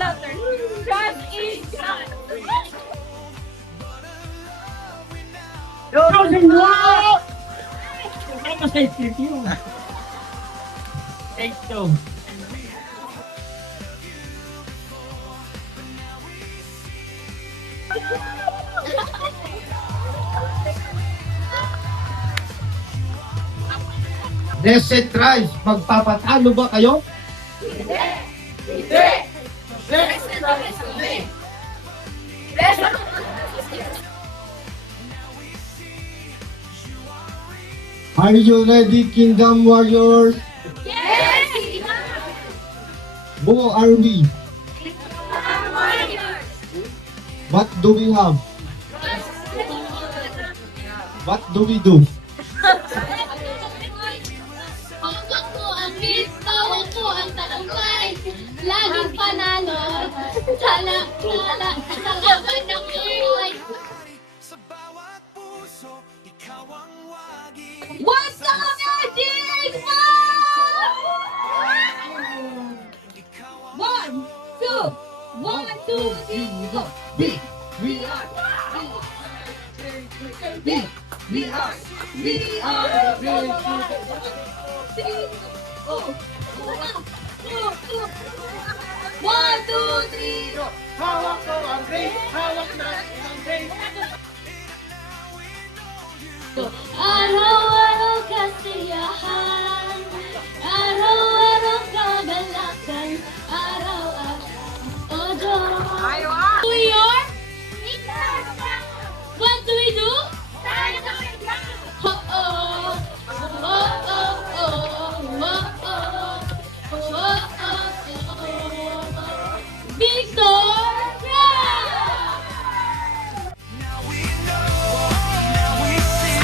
louder. Trash is trash. Wow! Ano sa isip yun? Take two. Blessed Christ, magpapatalo ba kayo? Are you ready, Kingdom Warriors? Yes! Who are we? What do we have? What do we do? Hawak ko ang hit, tawag ko ang talumpay. Laging panalo, sa laban ng buhay. What's the magic? One, two, 3, go. We are One, two, three, go. Hawak ko ang grace, hawak na ang grace. Araw-araw kasiyahan, araw-araw kagalakan, araw-araw o Diyos. We are? What do we do? Oh-oh, Victoria! Now we see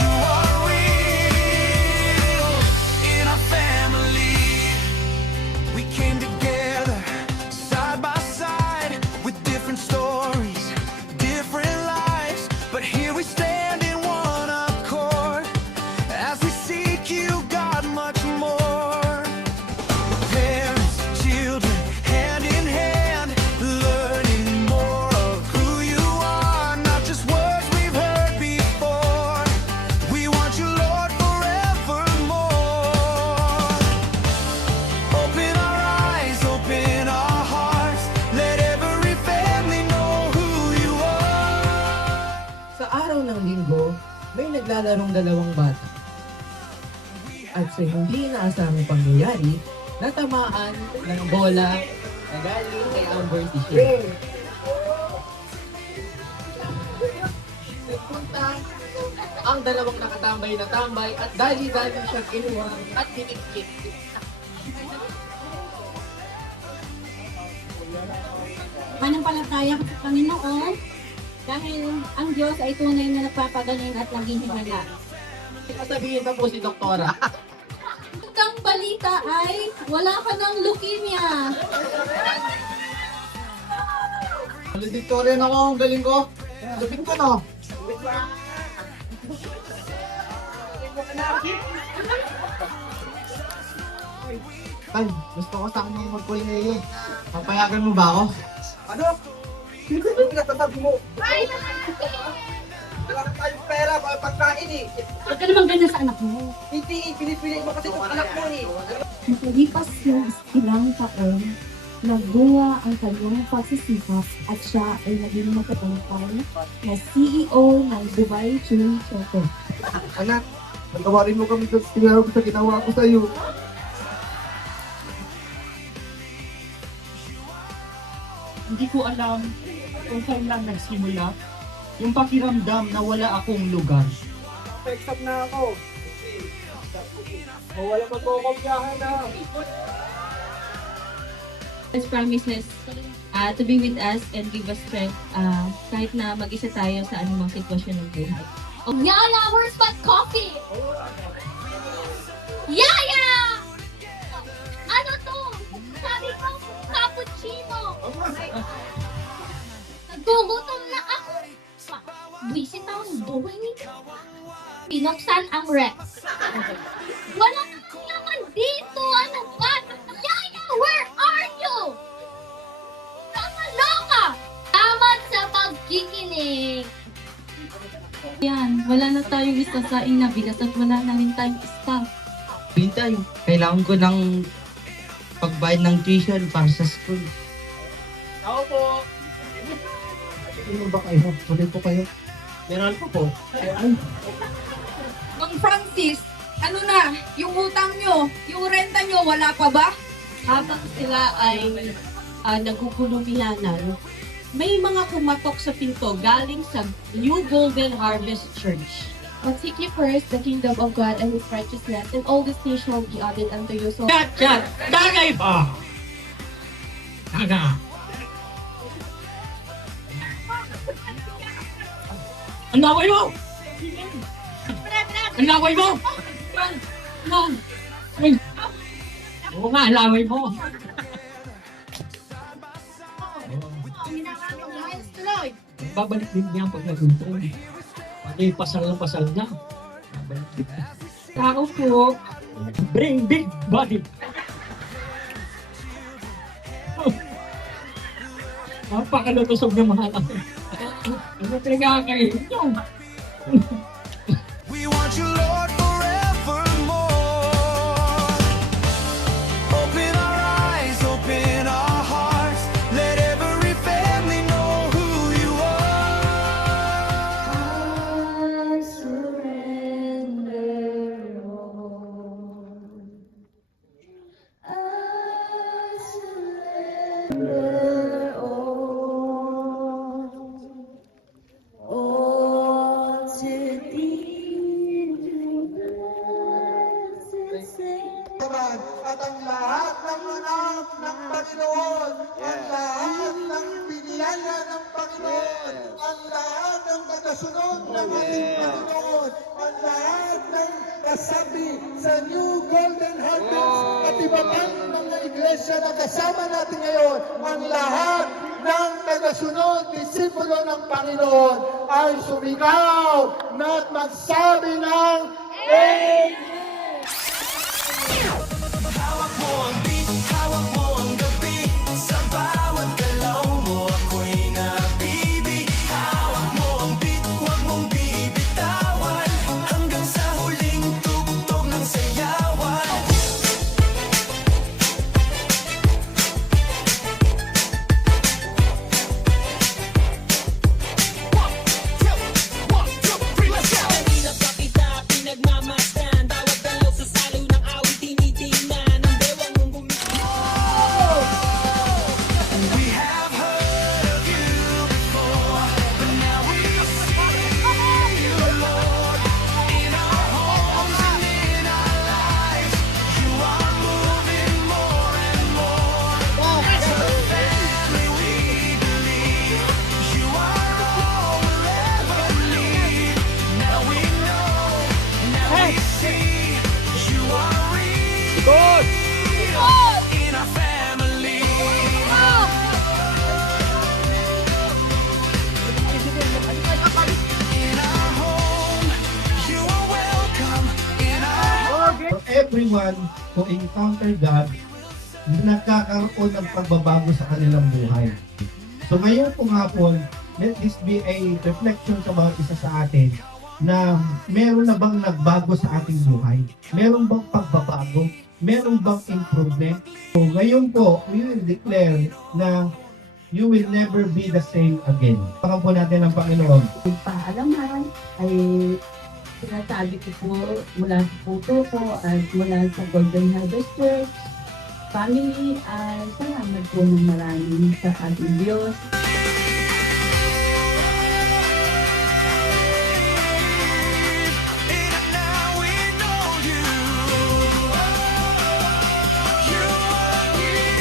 you are real in our family. We came together side by side with different stories, different lives, but here we stand in one accord as we seek you, God, much more. Parents, children, hand in hand, learning more of who you are, not just words we've heard before. We want you, Lord, forevermore. Open our eyes, open our hearts, let every family know who you are. Sa araw ng linggo, may naglalarong dalawang bata. At sa hindi inaasahang pangyayari, natamaan ng bola na galing kay Amber si Shane. Nagpunta ang dalawang nakatambay na tambay at dali-dali siyang kinuha at tiniktik. Manampalataya ko sa Panginoon dahil ang Diyos ay tunay na nagpapagaling at naging himala. Sasabihin pa po si Doktora. Ang balita ay wala ka ng leukemia. Victoria na ako, ang galing ko. Lupit ko no. Ay, gusto ko sa kanya magkulay. Papayagan mo ba ako? Ano? Hindi ka sasabi mo. Wala na tayong pera, pagkain eh. Huwag ka naman ganyan sa anak mo. Hindi, pinipili mo kasi itong anak mo eh. Makalipas yung ilang taon, nagbunga ang kanyang pagsisikap at siya ay naging matagumpay na CEO ng Dubai Chili Choco. Anak, pagkawarin mo kami sa ginawa ko sa iyo. Hindi ko alam kung kailan nagsimula yung pakiramdam na wala akong lugar. Exam na ako. Wala magkukopyahan na. His promises to be with us and give us strength kahit na mag-isa tayo sa anumang sitwasyon ng buhay. Yaya, where's my coffee? Yaya! Ano to? Sabi ko, cappuccino. Nagugutom na ako. Visit ang buhay nito. Pinuksan ang rep. Wala namang laman dito. Ano ba? Yaya, where are you? Yan, wala na tayong isasaing na bigas at wala na rin tayong staff. Bintay, kailangan ko ng pagbayad ng tuition para sa school. Ako po. Ano ba kayo? Tuloy po kayo. Meron po po. Mang Francis, ano na? Yung utang nyo, yung renta nyo, wala pa ba? Habang sila ay nagugulumihanan, may mga kumatok sa pinto galing sa New Golden Harvest Church. But seek ye first the kingdom of God and His righteousness, and all these things shall be added unto you. So, Chat! Tagay pa! Taga! Ang laway mo! Ang laway mo! Oo nga, ang laway mo! Babalik din niya pag naguntong. Pati pasal na. Babalik din niya. Tao po. Bring big body. Napakalutusog ng mga anak. Ano talaga kayo? We want you, Lord, forevermore. Open our eyes, open our hearts. Let every family know who you are. I surrender all. I surrender all to thee, blessed Savior. At ang lahat ng anak ng Panginoon, ang lahat ng biniyaya ng Panginoon, ang lahat ng nagasunod ng ating Panginoon, ang lahat ng kasabi sa New Golden Harvest at iba pang mga iglesia na kasama natin ngayon, ang lahat ng nagasunod, disipulo ng Panginoon ay sumigaw na magsabi ng Amen! Hawak mo ang beat, hawak mo ang gabi. Sa bawat galaw mo ako'y nabibig. Hawak mo ang beat, huwag mong bibitawan. Hanggang sa huling tugtog ng sayawan. One, two, three, let's go! Kanina pa kita pinagmamasdan. Bawat dalaw sa salo ng awit tinitingnan. Ang bewang mong We have heard of you before, but now we see you, Lord. In our homes and in our lives, you are moving more and more. As a family, we believe you are all we'll ever need. Now we know, now we see you are real in our family. In our home, you are welcome. In our For everyone who encounter God, nagkakaroon ng pagbabago sa kanilang buhay. So ngayon po hapon, let this be a reflection sa bawat isa sa atin na meron na bang nagbago sa ating buhay? Meron bang pagbabago? Meron bang improvement? So ngayon po, we will declare na you will never be the same again. Pakan po natin ang Panginoon. paalaman ay sinasabi ko po mula sa puto ko at mula sa Golden Harvest Church family ay salamat po ng marami sa ating Diyos. And now we know you. You are here.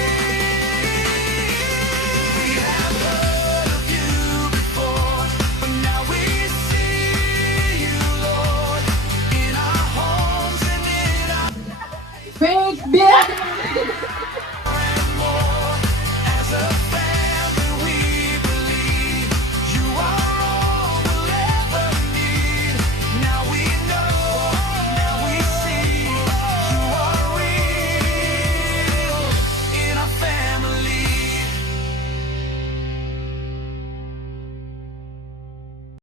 We have heard of you before, but now we see you, Lord, in our homes and in our Praise be to